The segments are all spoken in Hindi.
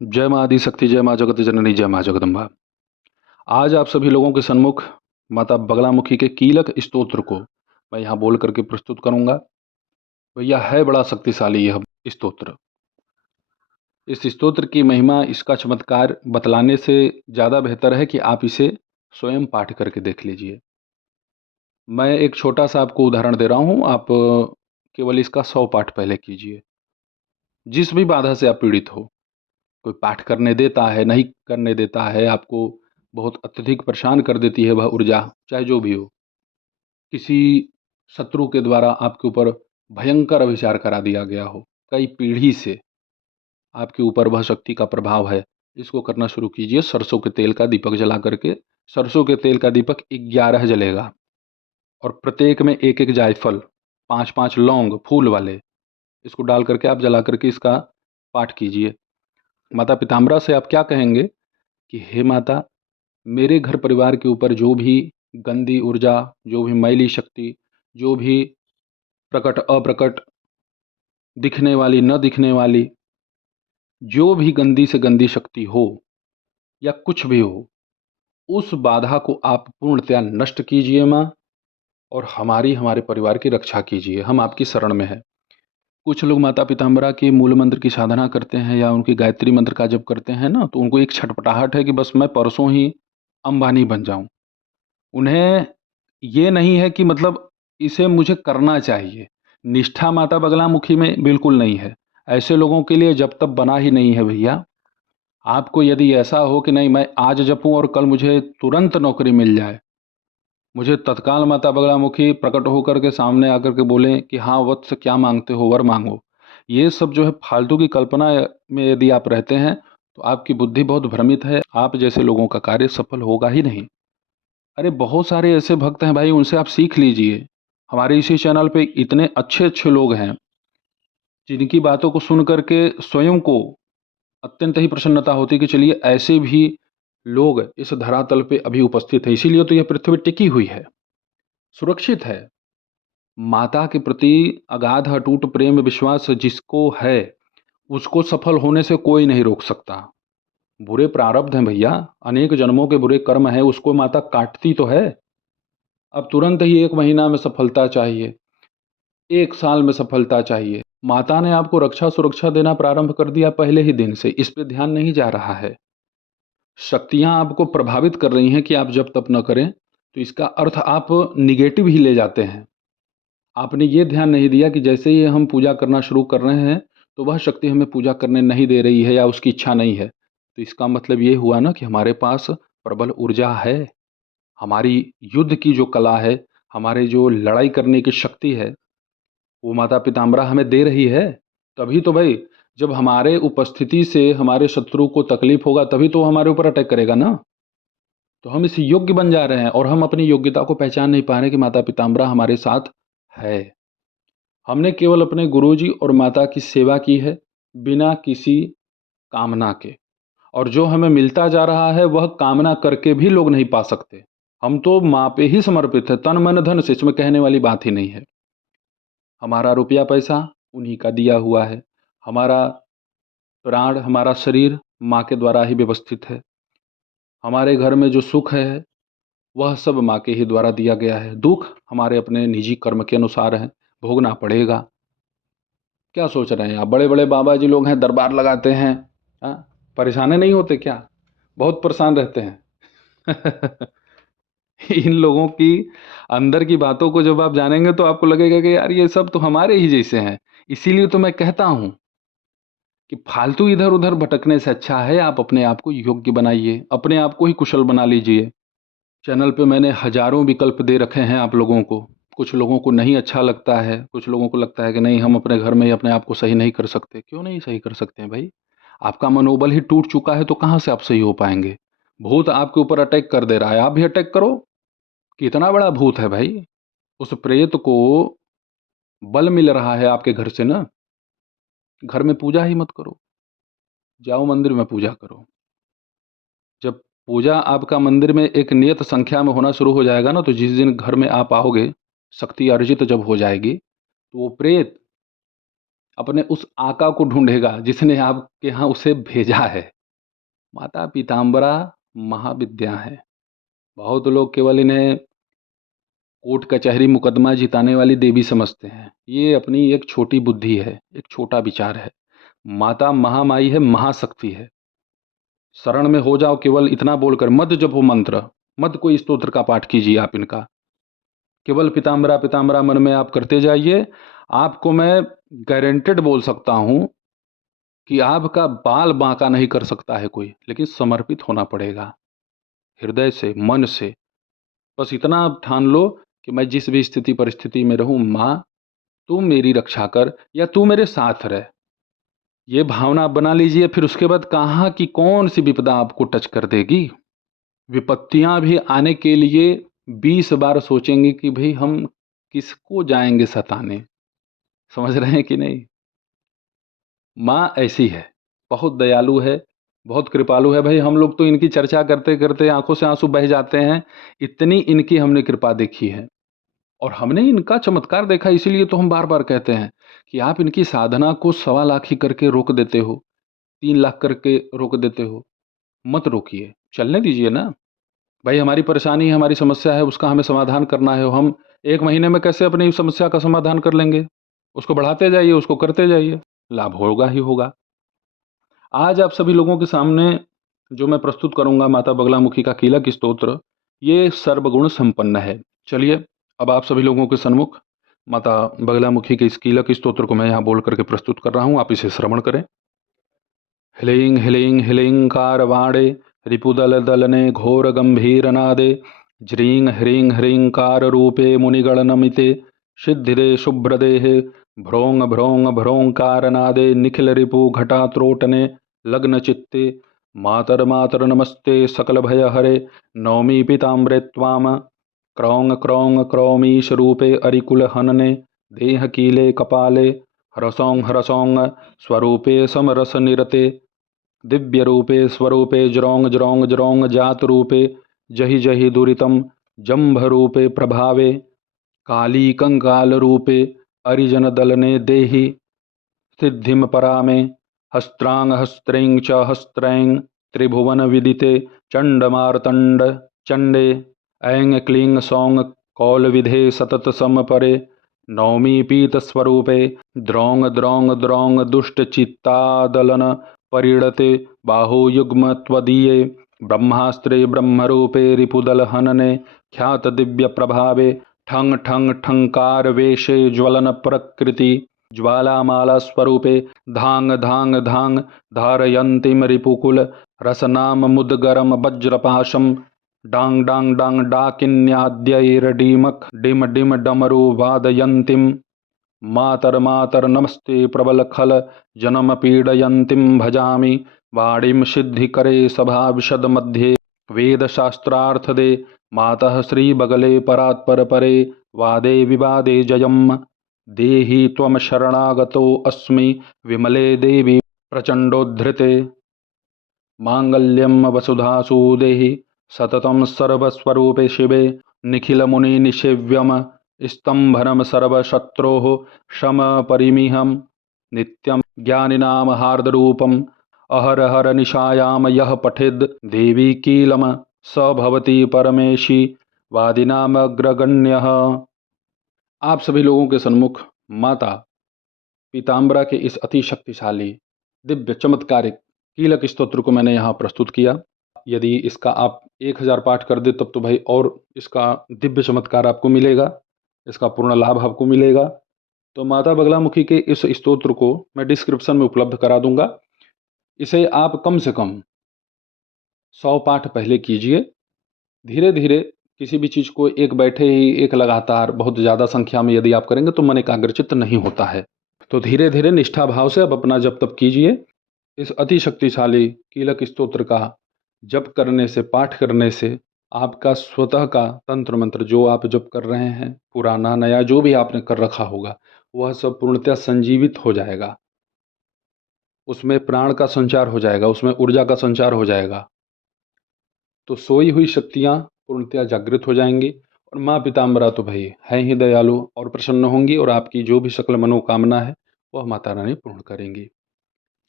जय माँ आदि शक्ति, जय माँ जगत जननी, जय माँ जगदम्बा। आज आप सभी लोगों के सन्मुख माता बगलामुखी के कीलक स्तोत्र को मैं यहाँ बोल करके प्रस्तुत करूँगा। भैया है बड़ा शक्तिशाली यह स्तोत्र। इस स्तोत्र की महिमा, इसका चमत्कार बतलाने से ज़्यादा बेहतर है कि आप इसे स्वयं पाठ करके देख लीजिए। मैं एक छोटा सा आपको उदाहरण दे रहा हूँ, आप केवल इसका 100 पाठ पहले कीजिए। जिस भी बाधा से आप पीड़ित हो, कोई पाठ करने देता है, नहीं करने देता है, आपको बहुत अत्यधिक परेशान कर देती है वह ऊर्जा, चाहे जो भी हो। किसी शत्रु के द्वारा आपके ऊपर भयंकर अभिचार करा दिया गया हो, कई पीढ़ी से आपके ऊपर वह शक्ति का प्रभाव है। इसको करना शुरू कीजिए सरसों के तेल का दीपक जला करके। सरसों के तेल का दीपक 11 जलेगा और प्रत्येक में एक एक जायफल, 5-5 लौंग फूल वाले, इसको डाल करके आप जला करके इसका पाठ कीजिए। माता पिताम्बरा से आप क्या कहेंगे कि हे माता, मेरे घर परिवार के ऊपर जो भी गंदी ऊर्जा, जो भी मैली शक्ति, जो भी प्रकट अप्रकट, दिखने वाली न दिखने वाली, जो भी गंदी से गंदी शक्ति हो या कुछ भी हो, उस बाधा को आप पूर्णतया नष्ट कीजिए माँ, और हमारे परिवार की रक्षा कीजिए। हम आपकी शरण में हैं। कुछ लोग माता पिताम्बरा के मूल मंत्र की साधना करते हैं या उनकी गायत्री मंत्र का जप करते हैं ना, तो उनको एक छटपटाहट है कि बस मैं परसों ही अंबानी बन जाऊं। उन्हें ये नहीं है कि मतलब इसे मुझे करना चाहिए। निष्ठा माता बगलामुखी में बिल्कुल नहीं है। ऐसे लोगों के लिए जब तब बना ही नहीं है भैया। आपको यदि ऐसा हो कि नहीं, मैं आज जपूं और कल मुझे तुरंत नौकरी मिल जाए, मुझे तत्काल माता बगलामुखी प्रकट होकर के सामने आकर के बोलें कि हाँ वत्स, क्या मांगते हो, वर मांगो, ये सब जो है फालतू की कल्पना में यदि आप रहते हैं तो आपकी बुद्धि बहुत भ्रमित है। आप जैसे लोगों का कार्य सफल होगा ही नहीं। अरे बहुत सारे ऐसे भक्त हैं भाई, उनसे आप सीख लीजिए। हमारे इसी चैनल पे इतने अच्छे अच्छे लोग हैं जिनकी बातों को सुन करके स्वयं को अत्यंत ही प्रसन्नता होती है कि चलिए ऐसे भी लोग इस धरातल पे अभी उपस्थित है। इसीलिए तो यह पृथ्वी टिकी हुई है, सुरक्षित है। माता के प्रति अगाध अटूट प्रेम विश्वास जिसको है, उसको सफल होने से कोई नहीं रोक सकता। बुरे प्रारब्ध हैं भैया, अनेक जन्मों के बुरे कर्म हैं, उसको माता काटती तो है। अब तुरंत ही 1 महीना में सफलता चाहिए, 1 साल में सफलता चाहिए। माता ने आपको रक्षा सुरक्षा देना प्रारंभ कर दिया पहले ही दिन से, इस पे ध्यान नहीं जा रहा है। शक्तियां आपको प्रभावित कर रही हैं कि आप जब तप न करें, तो इसका अर्थ आप निगेटिव ही ले जाते हैं। आपने ये ध्यान नहीं दिया कि जैसे ही हम पूजा करना शुरू कर रहे हैं, तो वह शक्ति हमें पूजा करने नहीं दे रही है या उसकी इच्छा नहीं है। तो इसका मतलब ये हुआ ना कि हमारे पास प्रबल ऊर्जा है। हमारी युद्ध की जो कला है, हमारे जो लड़ाई करने की शक्ति है, वो माता पिताम्बरा हमें दे रही है। तभी तो भाई, जब हमारे उपस्थिति से हमारे शत्रु को तकलीफ होगा तभी तो वो हमारे ऊपर अटैक करेगा ना। तो हम इस योग्य बन जा रहे हैं और हम अपनी योग्यता को पहचान नहीं पा रहे कि माता पिताम्बरा हमारे साथ है। हमने केवल अपने गुरुजी और माता की सेवा की है, बिना किसी कामना के। और जो हमें मिलता जा रहा है वह कामना करके भी लोग नहीं पा सकते। हम तो माँ पे ही समर्पित है, तन मन धन से, इसमें कहने वाली बात ही नहीं है। हमारा रुपया पैसा उन्हीं का दिया हुआ है। हमारा प्राण, हमारा शरीर माँ के द्वारा ही व्यवस्थित है। हमारे घर में जो सुख है वह सब माँ के ही द्वारा दिया गया है। दुख हमारे अपने निजी कर्म के अनुसार है, भोगना पड़ेगा। क्या सोच रहे हैं आप? बड़े बड़े बाबा जी लोग हैं, दरबार लगाते हैं, हाँ? परेशान नहीं होते क्या? बहुत परेशान रहते हैं। इन लोगों की अंदर की बातों को जब आप जानेंगे तो आपको लगेगा कि यार ये सब तो हमारे ही जैसे हैं। इसीलिए तो मैं कहता हूं कि फालतू इधर उधर भटकने से अच्छा है आप अपने आप को योग्य बनाइए, अपने आप को ही कुशल बना लीजिए। चैनल पे मैंने हजारों विकल्प दे रखे हैं आप लोगों को। कुछ लोगों को नहीं अच्छा लगता है, कुछ लोगों को लगता है कि नहीं, हम अपने घर में ही अपने आप को सही नहीं कर सकते। क्यों नहीं सही कर सकते हैं भाई? आपका मनोबल ही टूट चुका है तो कहाँ से आप सही हो पाएंगे? भूत आपके ऊपर अटैक कर दे रहा है, आप भी अटैक करो। कितना बड़ा भूत है भाई? उस प्रेत को बल मिल रहा है आपके घर से ना। घर में पूजा ही मत करो, जाओ मंदिर में पूजा करो। जब पूजा आपका मंदिर में एक नियत संख्या में होना शुरू हो जाएगा ना, तो जिस दिन घर में आप आओगे, शक्ति अर्जित जब हो जाएगी, तो वो प्रेत अपने उस आका को ढूंढेगा जिसने आपके यहाँ उसे भेजा है। माता पीताम्बरा महाविद्या है। बहुत लोग केवल इन्हें कोर्ट कचहरी मुकदमा जिताने वाली देवी समझते हैं। ये अपनी एक छोटी बुद्धि है, एक छोटा विचार है। माता महामाई है, महाशक्ति है। शरण में हो जाओ, केवल इतना बोलकर मत जपो मंत्र, मत कोई स्तोत्र का पाठ कीजिए आप इनका। केवल पीताम्बरा पीताम्बरा मन में आप करते जाइए। आपको मैं गारंटेड बोल सकता हूं कि आपका बाल बांका नहीं कर सकता है कोई, लेकिन समर्पित होना पड़ेगा हृदय से, मन से। बस इतना आप ठान लो कि मैं जिस भी स्थिति परिस्थिति में रहूं, माँ तू मेरी रक्षा कर या तू मेरे साथ रह। ये भावना आप बना लीजिए। फिर उसके बाद कहाँ की कौन सी विपदा आपको टच कर देगी। विपत्तियां भी आने के लिए 20 बार सोचेंगे कि भाई हम किसको जाएंगे सताने। समझ रहे हैं कि नहीं। माँ ऐसी है, बहुत दयालु है, बहुत कृपालु है। भाई हम लोग तो इनकी चर्चा करते करते आंखों से आंसू बह जाते हैं। इतनी इनकी हमने कृपा देखी है और हमने इनका चमत्कार देखा। इसीलिए तो हम बार बार कहते हैं कि आप इनकी साधना को 1.25 ही करके रोक देते हो, 3 लाख करके रोक देते हो। मत रोकिए, चलने दीजिए ना। भाई हमारी परेशानी है, हमारी समस्या है, उसका हमें समाधान करना है। हम 1 महीने में कैसे अपनी समस्या का समाधान कर लेंगे। उसको बढ़ाते जाइए, उसको करते जाइए, लाभ होगा ही होगा। आज आप सभी लोगों के सामने जो मैं प्रस्तुत करूंगा माता बगलामुखी का कीलक स्तोत्र, ये सर्वगुण संपन्न है। चलिए अब आप सभी लोगों के सन्मुख माता बगलामुखी के इस कीलक स्तोत्र को मैं यहाँ बोल करके प्रस्तुत कर रहा हूँ। आप इसे श्रवण करें। ह्लीं ह्लीं ह्लींकारवाणे रिपुदलदलने घोरगम्भीरनादे ज्रीं ह्रीं ह्रींकाररूपे मुनिगणनमिते सिद्धिदे शुभ्रदेहे भ्रों भ्रों भ्रोंकारनादे निखिलरिपुघटात्रोटने लग्नचित्ते मातर नमस्ते सकलभयहरे नौमी पीताम्बरे त्वां क्रौं क्रौं क्रौमीशरूपे अरिकुलहनने देहकीले कपाले ह्रसौं ह्रसौं स्वरूपे समरसनिरते दिव्यरूपे स्वरूपे ज्रौं ज्रौं ज्रौं जातरूपे जहि जहि दुरितं जम्भरूपे प्रभावे काली कंकालरूपे अरिजनदलने देहि सिद्धिं परामे हस्त्रां हस्त्रैं च हस्त्रैं त्रिभुवनविदिते चण्डमार्तण्ड चण्डे ऐं क्लीं सौं कौलविधे सततसमपरे नौमी पीतस्वरूपे द्रौं द्रौं द्रौं दुष्टचित्तादलन परिणते बाहुयुग्म त्वदीये ब्रह्मास्त्रे ब्रह्मरूपे रिपुदलहनने ख्यातदिव्यप्रभावे ठं ठं ठंकारवेशे ज्वलन प्रकृति ज्वालामाला स्वरूपे धांग धांग धांग धारयन्तीं रिपुकुल रसनाम मुद्गरम वज्रपाशम डांग डांग डांग डाकिन्याद्यैरडीमक डिम डिम डमरु वादयन्तीं मातर नमस्ते प्रबल खल जनम पीडयन्तीं भजामि वाणीं सिद्धिकरे सभा विशद मध्ये वेदशास्त्रार्थदे मातः श्रीबगले परात्पर परे वादे विवादे जयम् देहि त्वं शरणागतो अस्मि विमले देवी प्रचण्डोद्धृते माङ्गल्यं वसुधासु देहि सततं सर्वस्वरूपे शिवे निखिलमुनिनिषेव्यं स्तम्भनं सर्वशत्रोः शमपरिमिहं नित्यं ज्ञानिनां हार्दरूपम् अहरहर निशायां यः पठेद् देवी कीलं स भवति परमेशी वादिनामग्रगण्यः। आप सभी लोगों के सन्मुख माता पीताम्बरा के इस अति शक्तिशाली दिव्य चमत्कारिक कीलक स्तोत्र को मैंने यहाँ प्रस्तुत किया। यदि इसका आप 1000 पाठ कर दे तब तो भाई और इसका दिव्य चमत्कार आपको मिलेगा, इसका पूर्ण लाभ आपको मिलेगा। तो माता बगलामुखी के इस स्तोत्र को मैं डिस्क्रिप्शन में उपलब्ध करा दूंगा। इसे आप कम से कम 100 पाठ पहले कीजिए। धीरे धीरे किसी भी चीज़ को एक बैठे ही, एक लगातार बहुत ज़्यादा संख्या में यदि आप करेंगे तो मन एकाग्रचित्त नहीं होता है। तो धीरे धीरे निष्ठा भाव से अब अपना जप तप कीजिए। इस अति शक्तिशाली कीलक स्तोत्र का जप करने से, पाठ करने से आपका स्वतः का तंत्र मंत्र जो आप जप कर रहे हैं, पुराना नया जो भी आपने कर रखा होगा, वह सब पूर्णतः संजीवित हो जाएगा। उसमें प्राण का संचार हो जाएगा, उसमें ऊर्जा का संचार हो जाएगा। तो सोई हुई शक्तियाँ पूर्णतया जागृत हो जाएंगी और माँ पीताम्बरा तो भाई है ही दयालु और प्रसन्न होंगी और आपकी जो भी सकल मनोकामना है वह माता रानी पूर्ण करेंगी।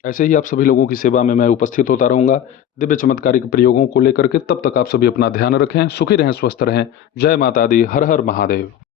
ऐसे ही आप सभी लोगों की सेवा में मैं उपस्थित होता रहूंगा दिव्य चमत्कारिक प्रयोगों को लेकर के। तब तक आप सभी अपना ध्यान रखें, सुखी रहें, स्वस्थ रहें। जय माता दी, हर हर महादेव।